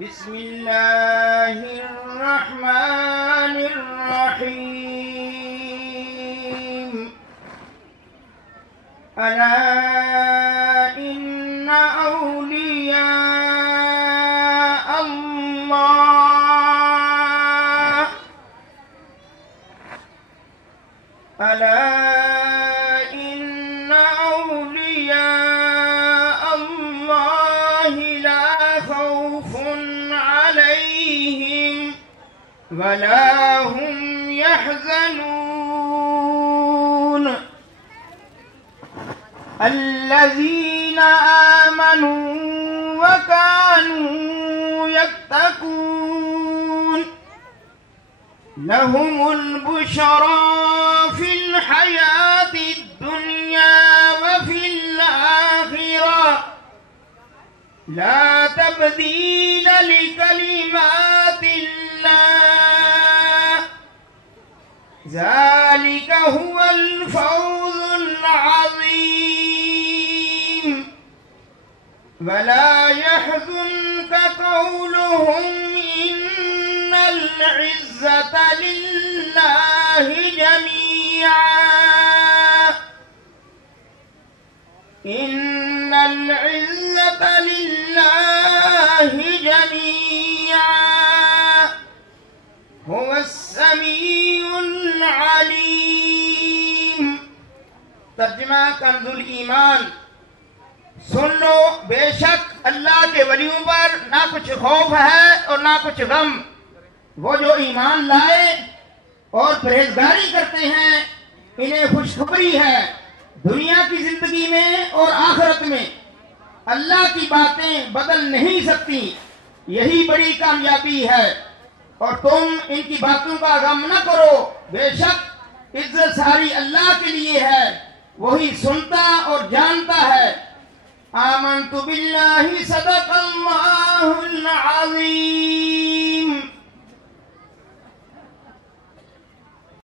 बिस्मिल्लाहिर्रहमानिर्रहीम। अला इन्न औलिया अल्लाह, अला इन्न औलिया अल्लाह ला खौफुन अलैहिम वला हुम यहज़नून। अल्लज़ीना आमनू व कानू यत्तकून लहुमुल बुशरा फिल हयातिद दुनिया व फिल आखिरह ला तब्दील लिकलिमातिल्लाह ज़ालिका हुवल फौज़ुल अज़ीम। वला यहज़ुनका क़ौलुहुम इन्नल इज़्ज़ता लिल्लाहि जमीआ इन्नल इज़्ज़ता लिल्लाहि जमीआ हुवस समीउल अलीम। तर्जुमा कंजुल ईमान। सुन लो, बेशक अल्लाह के वलियों पर ना कुछ खौफ है और ना कुछ गम। वो जो ईमान लाए और परहेजगारी करते हैं, इन्हें खुशखबरी है दुनिया की जिंदगी में और आखिरत में। अल्लाह की बातें बदल नहीं सकती, यही बड़ी कामयाबी है। और तुम इनकी बातों का गम न करो, बेशक इज्जत सारी अल्लाह के लिए है, वही सुनता और जानता है। आमन्तु बिल्लाहि सदक़